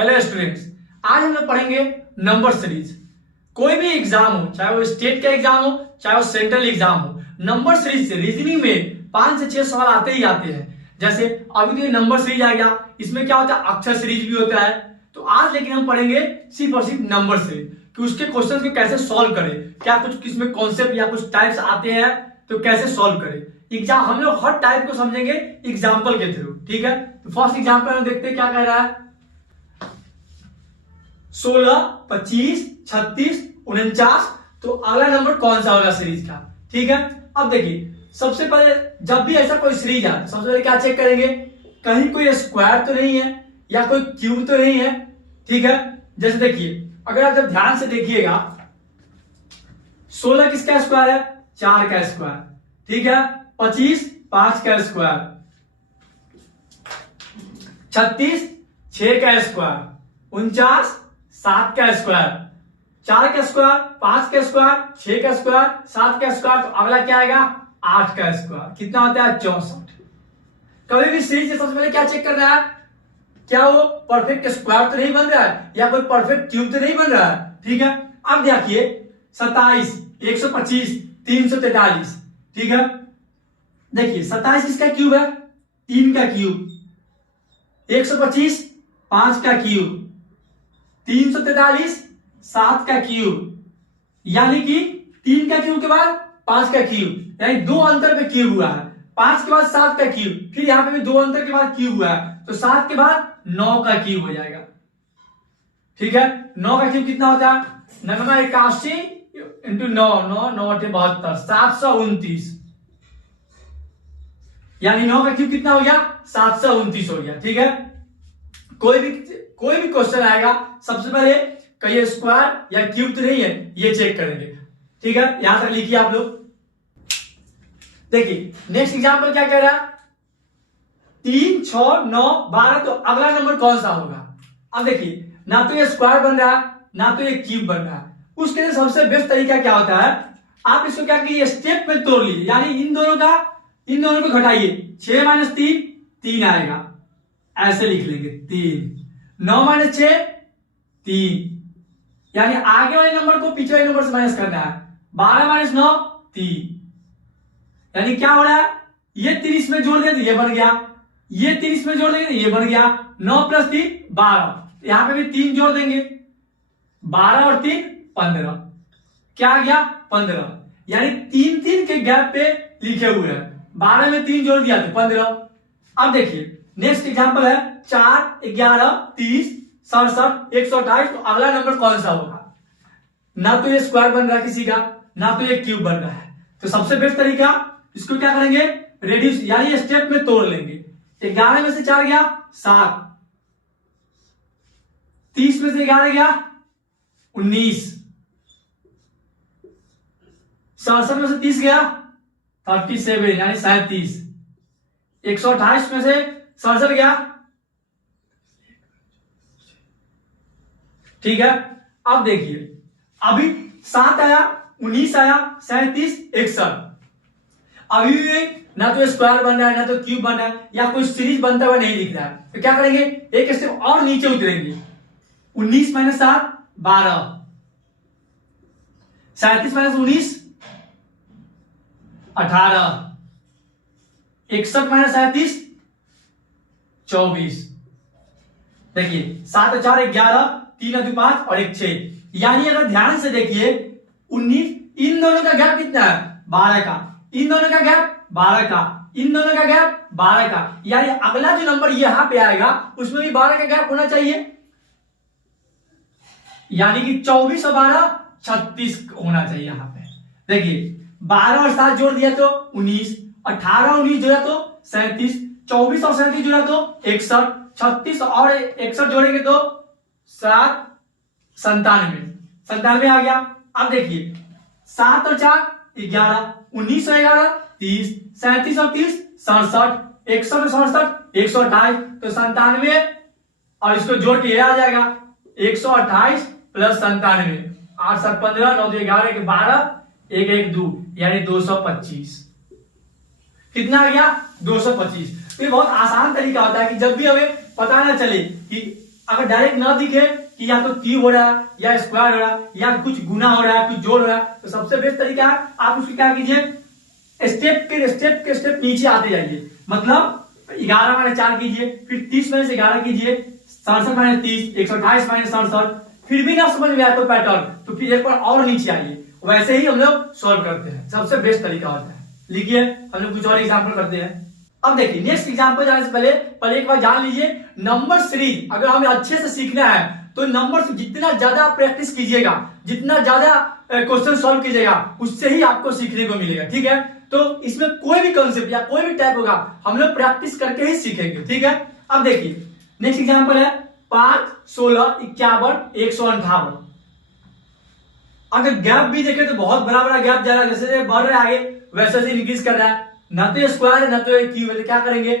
Hello students, आज हम लोग पढ़ेंगे नंबर सीरीज। कोई भी एग्जाम हो, चाहे वो स्टेट का एग्जाम हो चाहे वो सेंट्रल एग्जाम हो, नंबर सीरीज से रीजनिंग में 5 से 6 सवाल आते ही आते हैं। जैसे अभी तो ये नंबर सीरीज आ गया, इसमें क्या होता है अक्षर सीरीज भी होता है। तो आज लेकिन हम पढ़ेंगे सिर्फ और सिर्फ नंबर सीरीज कि उसके क्वेश्चन को कैसे सॉल्व करें, क्या कुछ किसमें कॉन्सेप्ट या कुछ टाइप्स आते हैं तो कैसे सॉल्व करें। एग्जाम हम लोग हर टाइप को समझेंगे एग्जाम्पल के थ्रू, ठीक है। तो फर्स्ट एग्जाम्पल हम देखते हैं क्या कह रहा है। 16, 25, 36, 49, तो अगला नंबर कौन सा होगा सीरीज का, ठीक है। अब देखिए सबसे पहले जब भी ऐसा कोई सीरीज आए सबसे पहले क्या चेक करेंगे, कहीं कोई स्क्वायर तो नहीं है या कोई क्यूब तो नहीं है, ठीक है। जैसे देखिए अगर आप जब ध्यान से देखिएगा 16 किसका स्क्वायर है, 4 का स्क्वायर, ठीक है। 25 5 का स्क्वायर, 36 6 का स्क्वायर, 49 7 का स्क्वायर, 4 का स्क्वायर, 5 का स्क्वायर, 6 का स्क्वायर, 7 का स्क्वायर, तो अगला क्या आएगा 8 का स्क्वायर। कितना होता है 64। कभी भी सीरीज से सबसे पहले क्या चेक कर रहा है, क्या वो परफेक्ट स्क्वायर तो नहीं बन रहा है या कोई परफेक्ट क्यूब तो नहीं बन रहा है, ठीक है। अब देखिए 27, 125, 343, ठीक है। देखिए 27 इसका क्यूब है, 3 का क्यूब, 125 5 का क्यूब, 343 7 का क्यूब, यानी कि 3 का क्यूब के बाद 5 का क्यूब, यानी 2 अंतर पे क्यूब हुआ है। 5 के बाद 7 का क्यूब, फिर यहां पे भी 2 अंतर के बाद क्यूब हुआ है, तो 7 के बाद 9 का क्यूब हो जाएगा, ठीक है। 9 का क्यूब कितना होता है, 81 इंटू 9, 9 9 72, 729, यानी 9 का क्यूब कितना हो गया 729 हो गया, ठीक है। कोई भी क्वेश्चन आएगा सबसे पहले कहीं स्क्वायर या क्यूब तो नहीं है ये चेक करेंगे, ठीक है। यहां तक लिखिए आप लोग। देखिए नेक्स्ट एग्जांपल क्या कह रहा है, 3 6 9 12, तो अगला नंबर कौन सा होगा। अब देखिए ना तो ये स्क्वायर बन रहा है ना तो ये क्यूब बन रहा है, उसके लिए सबसे बेस्ट तरीका क्या होता है, आप इसको क्या कीजिए स्टेप में तोड़ लीजिए, यानी इन दोनों को घटाइए। 6 - 3 3 आएगा, ऐसे लिख लेंगे 3। 9 - 6 3, यानी आगे वाले नंबर को पीछे वाले नंबर से माइनस करना है। 12 - 9 3, यानी क्या हो रहा है, ये 30 में जोड़ दें तो ये बन गया, ये 30 में जोड़ देंगे तो ये बन गया। 9 + 3 12, यहां पे भी 3 जोड़ देंगे, 12 और 3 15, क्या आ गया 15, यानी 3 3 के गैप पे लिखे हुए हैं। 12 में 3 जोड़ दिया तो 15। अब देखिए नेक्स्ट एग्जांपल है 4 11 30 67 128, तो अगला नंबर कौन सा होगा। ना तो ये स्क्वायर बन रहा है किसी का ना तो ये क्यूब बन रहा है, तो सबसे बेस्ट तरीका इसको क्या करेंगे रेड्यूस, यानी स्टेप में तोड़ लेंगे। 11 में से 4 गया 7, 30 में से 11 गया 19, 67 में से 30 गया 37, यानी 37, 128 में से 67 गया, ठीक है। अब देखिए अभी 7 आया 19 आया 37 61, अभी भी ना तो स्क्वायर बन रहा है ना तो क्यूब बन रहा है या कोई सीरीज बनता हुआ नहीं दिख रहा है, तो क्या करेंगे एक स्टेप और नीचे उतरेंगे। 19 - 7 12, 37 - 19 18, 61 - 37 24। देखिए 7 और 4 11, 3 और 2 5 और 1 6, यानी अगर ध्यान से देखिए 19, इन दोनों का गैप कितना है 12 का, इन दोनों का गैप 12 का, इन दोनों का गैप 12 का, यानी अगला जो नंबर यहां पे आएगा उसमें भी 12 का गैप होना चाहिए, यानी कि 24 और 12 36 होना चाहिए यहां पे। देखिए 12 और 7 जोड़ दिया तो 19, 18 और 19 जोड़ा तो 37, 24 और 37 जोड़ा तो 61, 36 और 61 जोड़ेंगे तो 7 97 आ गया। अब देखिए 7 और 4 11, 19 और 11 30, 37 और 30 67, 61 और 67 128, तो 97, और इसको जोड़ के ये आ जाएगा 128 प्लस 97, 8 7 15 9 2 11 1 12 1 1 2, यानी 225। कितना आ गया 225। तो ये बहुत आसान तरीका होता है कि जब भी हमें पता ना चले कि अगर डायरेक्ट ना दिखे कि या तो क्यूब हो रहा है या स्क्वायर हो रहा है या कुछ गुना हो रहा है कुछ जोड़ हो रहा है, तो सबसे बेस्ट तरीका है आप उसको क्या कीजिए, स्टेप के स्टेप नीचे आते जाइए। मतलब 11 माइनस 4 कीजिए, फिर 30 माइनस 11 कीजिए, 67 माइनस 30, 128 माइनस 67, फिर भी ना समझ में आया तो पैटर्न, तो फिर एक बार और नीचे आइए। वैसे ही हम लोग सॉल्व करते हैं, सबसे बेस्ट तरीका होता है। लिखिए, हम लोग कुछ और एग्जाम्पल करते हैं। अब देखिए नेक्स्ट एग्जाम्पल जाने से पहले एक बार जान लीजिए, नंबर सीरीज अगर हमें अच्छे से सीखना है तो नंबर जितना ज्यादा प्रैक्टिस कीजिएगा, जितना ज्यादा क्वेश्चन सॉल्व कीजिएगा, उससे ही आपको सीखने को मिलेगा। ठीक है, तो इसमें कोई भी कॉन्सेप्ट या कोई भी टाइप होगा हम लोग प्रैक्टिस करके ही सीखेंगे। ठीक है, अब देखिए नेक्स्ट एग्जाम्पल है 5, 16, 51, 158। अगर गैप भी देखें तो बहुत बड़ा बड़ा गैप जा रहा है, जैसे बढ़ रहा है आगे वैसे वैसे इंक्रीज कर रहा है, ना तो ये स्क्वायर है ना तो ये क्यूब है। तो क्या करेंगे,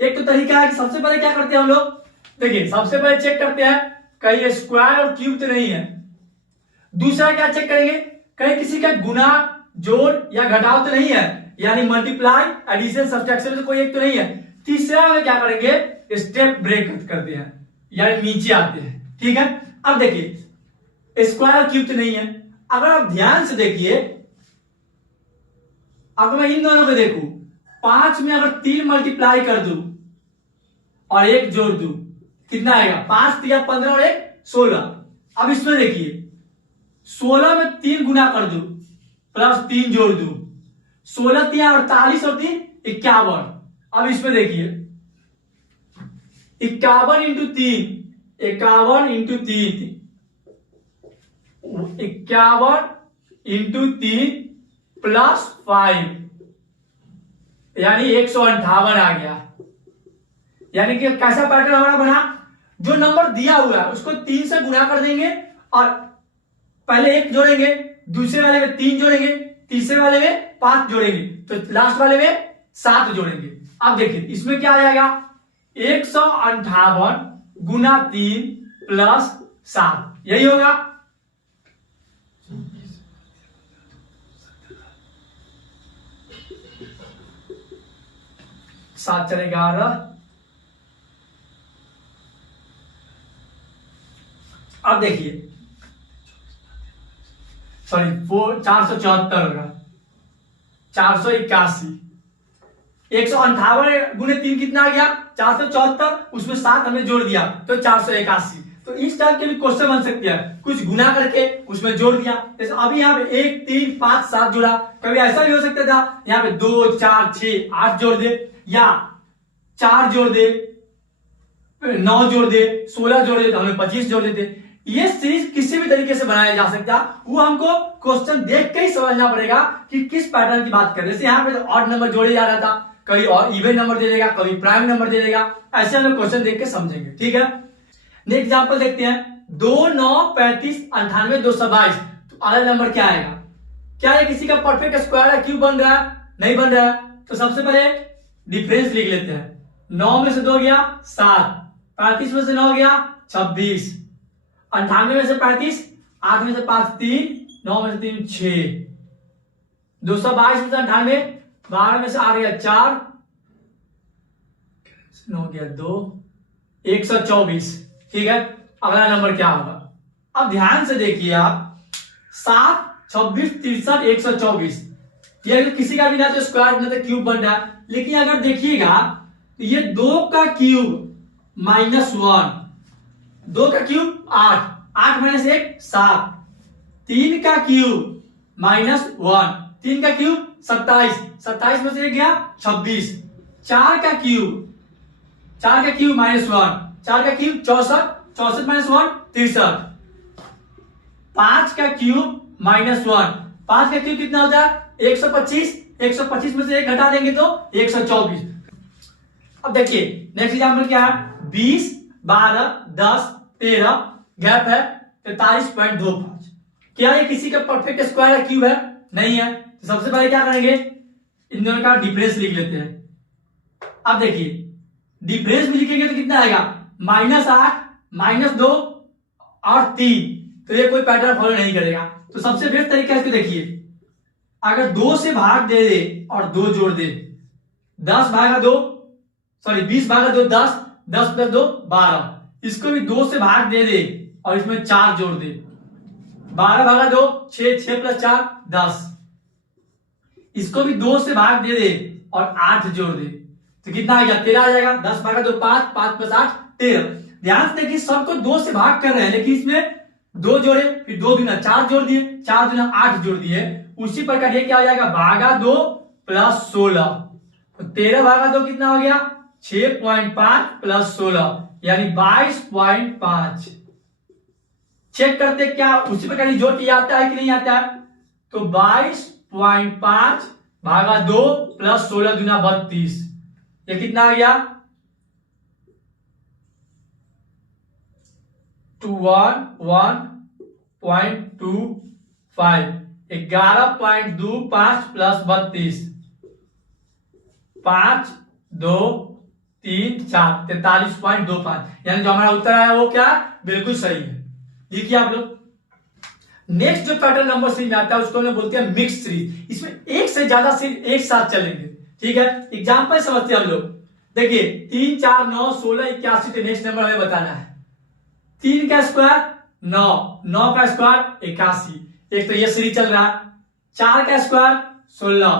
एक तो तरीका है कि सबसे पहले क्या करते हैं हम लोग, देखिए सबसे पहले चेक करते हैं कहीं स्क्वायर और क्यूब तो नहीं है। दूसरा क्या चेक करेंगे, कहीं किसी का गुना जोड़ या घटाव तो नहीं है, यानी मल्टीप्लाई एडिशन सब्ट्रैक्शन तो कोई एक तो नहीं है। तीसरा में क्या करेंगे, स्टेप ब्रेक करते हैं यानी नीचे आते हैं। ठीक है, अब देखिए स्क्वायर क्यूब तो नहीं है। अगर आप ध्यान से देखिए, अगर मैं इन दोनों को देखूं, 5 में अगर 3 मल्टीप्लाई कर दूं और 1 जोड़ दूं, कितना आएगा, 5 3 15 और 1 16। अब इसमें देखिए 16 में 3 गुना कर दूं प्लस 3 जोड़ दूं, 16 3 48 और 3 51। अब इसमें देखिए 51 इंटू 3, 51 इंटू 3, 51 इंटू 3 प्लस 5 यानी 158 आ गया। यानी कि कैसा पैटर्न हमारा बना, जो नंबर दिया हुआ है उसको 3 से गुना कर देंगे और पहले 1 जोड़ेंगे, दूसरे वाले में 3 जोड़ेंगे, तीसरे वाले में 5 जोड़ेंगे, तो लास्ट वाले में 7 जोड़ेंगे। अब देखिए इसमें क्या आ जाएगा, 158 गुना 3 प्लस 7, यही होगा। 7 4 11। अब देखिए सॉरी 474 होगा, 481, 158 गुने 3 कितना आ गया 474, उसमें 7 हमने जोड़ दिया तो 481। तो इस टाइप के भी क्वेश्चन बन सकते हैं, कुछ गुना करके उसमें जोड़ दिया। जैसे अभी यहाँ पे 1 3 5 7 जोड़ा, कभी ऐसा भी हो सकता था यहाँ पे 2 4 6 8 जोड़ दे, या 4 जोड़ दे, 9 जोड़ दे, 16 जोड़ दे, तो हमें 25 जोड़ देते। ये सीरीज किसी भी तरीके से बनाया जा सकता है, वो हमको क्वेश्चन देख के ही समझना पड़ेगा कि किस पैटर्न की बात कर रहे हैं। जैसे यहाँ पे तो ऑड नंबर जोड़े जा रहा था, कभी और इवन नंबर दे देगा, कभी प्राइम नंबर दे देगा, ऐसे हम लोग क्वेश्चन देख के समझेंगे। ठीक है, नेक्स्ट एग्जांपल देखते हैं, 2 9 35 98 222। तो अगला नंबर क्या आएगा, क्या ये किसी का परफेक्ट स्क्वायर है, क्यूब बन रहा है, नहीं बन रहा है। तो सबसे पहले डिफरेंस लिख लेते हैं, 9 में से 2 गया 7, 35 में से 9 गया 26, 98 में से 35, 8 में से 5 3, 9 में से 3 6, 222 में से 98, 12 में से 8 गया 4, 9 गया 2, 124। ठीक है, अगला नंबर क्या होगा, अब ध्यान से देखिए आप, 7 26 63 124, ये किसी का भी ना तो स्क्वायर ना तो क्यूब बन रहा है। लेकिन अगर देखिएगा तो ये 2 का क्यूब -1, 2 का क्यूब 8, 8 माइनस 1 7, 3 का क्यूब -1, 3 का क्यूब 27, 27 में से 1 गया 26, 4 का क्यूब -1, 4 का क्यूब 64, 64 माइनस 1 63, 5 का क्यूब -1, 5 का क्यूब कितना होता है 125, 125 में से 1 घटा देंगे तो 124। अब देखिए नेक्स्ट एग्जांपल क्या है, 20 12 10 13, गैप है 43.25। क्या ये किसी का परफेक्ट स्क्वायर है, क्यूब है, नहीं है। तो सबसे पहले क्या करेंगे, इन दोनों का डिफरेंस लिख लेते हैं। अब देखिए डिफरेंस भी लिखेंगे तो कितना आएगा, -8 -2 और 3, तो ये कोई पैटर्न फॉलो नहीं करेगा। तो सबसे बेस्ट तरीका इसको देखिए, अगर 2 से भाग दे दे और 2 जोड़ दे, 20 भागा 2 10, 10 प्लस 2 12, इसको भी 2 से भाग दे दे और इसमें 4 जोड़ दे। 12 भागा 2 6, 6 प्लस 4 10। इसको भी 2 से भाग दे दे और 8 जोड़ दे तो कितना आ गया 13 आ जाएगा। 10 भागा 2 5, 5 प्लस 8 13। ध्यान से देखिए सबको 2 से भाग कर रहे हैं लेकिन इसमें 2 जोड़े, फिर 2 दूना 4 जोड़ दिए, 4 दूना 8 जोड़ दिए। उसी प्रकार ये क्या हो जाएगा भागा 2 प्लस 16 तो 13 भागा 2 कितना हो गया 6.5 प्लस 16 यानी 22.5। चेक करते क्या उसी प्रकार ही जोड़ के आता है कि नहीं आता है। तो 22.5 भागा 2 प्लस 16 दूना 32 ये कितना आ गया 1.25 11.25 प्लस 32 5 2 3 4 43.25 यानी जो हमारा उत्तर आया वो क्या बिल्कुल सही है। लिखिए आप लोग। नेक्स्ट जो पैटर्न नंबर सीरीज में आता है उसको हम बोलते हैं मिक्स सीरीज। इसमें एक से ज्यादा सीरीज एक साथ चलेंगे। ठीक है एग्जांपल समझते हैं हम लोग। देखिए 3 4 9 16 81 तो नेक्स्ट नंबर हमें बताना है। 3 का स्क्वायर 9, 9 का स्क्वायर 81 एक तो ये सीरीज चल रहा है। 4 का स्क्वायर 16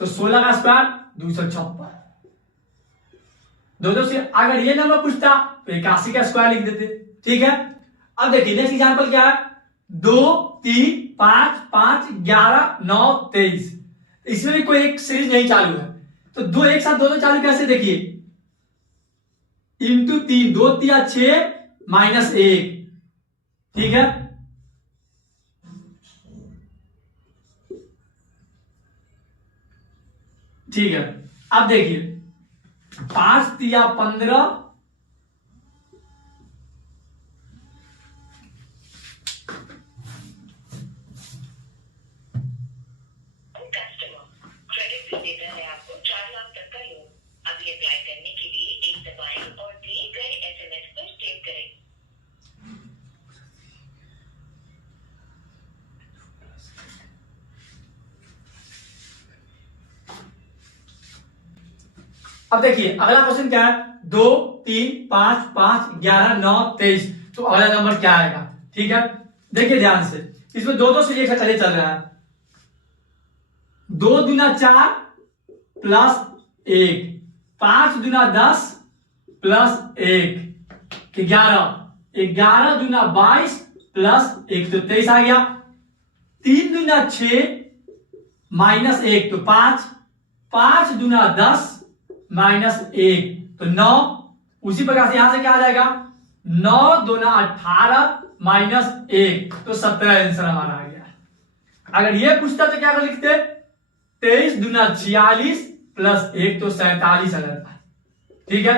तो 16 का स्क्वायर 256। दो से अगर ये नंबर पूछता तो 81 का स्क्वायर लिख देते। ठीक है अब देखिए नेक्स्ट एग्जांपल क्या है 2 3 5 5 11 9 23। इसमें भी कोई एक सीरीज नहीं चालू है तो दो एक साथ दो चालू कैसे देखिए इंटू 3 2 3 6 माइनस 1। ठीक है ठीक है अब देखिए 5 3 15 अब देखिए अगला क्वेश्चन क्या है 2 3 5 5 11 9 23 तो अगला नंबर क्या आएगा। ठीक है देखिए ध्यान से इसमें दो से एक चले चल रहा है 2 दूना 4 प्लस 1 5 दूना 10 प्लस 1 11 11 दूना 22 प्लस 1 तो 23 आ गया। 3 दूना 6 माइनस 1 तो 5 5 दूना 10 माइनस 1 तो 9। उसी प्रकार से यहां से क्या आ जाएगा 9 दूना 18 माइनस 1 तो 17 आंसर हमारा आ गया। अगर ये पूछता तो क्या कर लिखते 23 दूना 46 प्लस 1 तो 47 आ जाता। ठीक है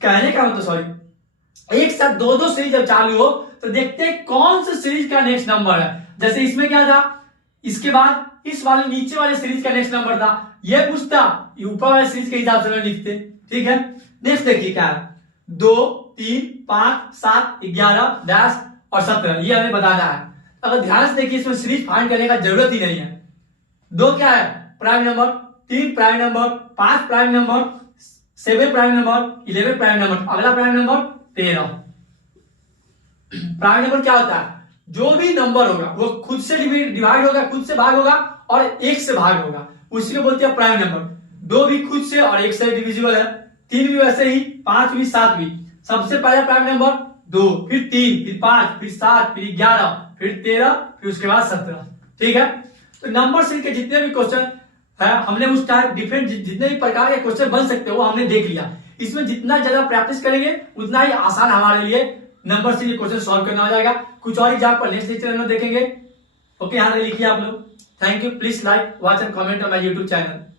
कहने का मतलब सॉरी एक साथ दो सीरीज जब चालू हो तो देखते हैं कौन सा सीरीज का नेक्स्ट नंबर है। जैसे इसमें क्या था इसके बाद इस वाले नीचे वाले सीरीज का नेक्स्ट नंबर था ये पूछता ऊपर वाले सीरीज के हिसाब से लिखते। ठीक है नेक्स्ट देखिए क्या है 2 3 5 7 11 10 और 17 ये हमें बताना है। अगर ध्यान से देखिए इसमें सीरीज फाइंड करने का जरूरत ही नहीं है। 2 क्या है prime number 3 prime number 5 prime number 7 prime number 11 prime number अगला प्राइम नंबर 13। प्राइम नंबर क्या होता है जो भी नंबर होगा वो खुद से डिवाइड होगा खुद से भाग होगा और 1 से भाग होगा उसी को बोलते हैं प्राइम नंबर। 2 भी खुद से और 1 से डिविजिबल है 3 भी वैसे ही 5 भी 7 भी। सबसे पहला प्राइम नंबर 2 फिर 3 फिर 5 फिर 7 फिर 11 फिर 13 फिर उसके बाद 17। ठीक है तो नंबर सीरीज के जितने भी क्वेश्चन है हमने उस टाइप डिफरेंट जितने भी प्रकार के क्वेश्चन बन सकते हैं वो हमने देख लिया। इसमें जितना ज्यादा प्रैक्टिस करेंगे उतना ही आसान हमारे लिए नंबर सीरीज क्वेश्चन सॉल्व करना हो जाएगा। कुछ और एग्जाम्पल नेक्स्ट लेक्चर में देखेंगे। ओके यहाँ लिखिए आप लोग। Thank you please like watch and comment on my YouTube channel.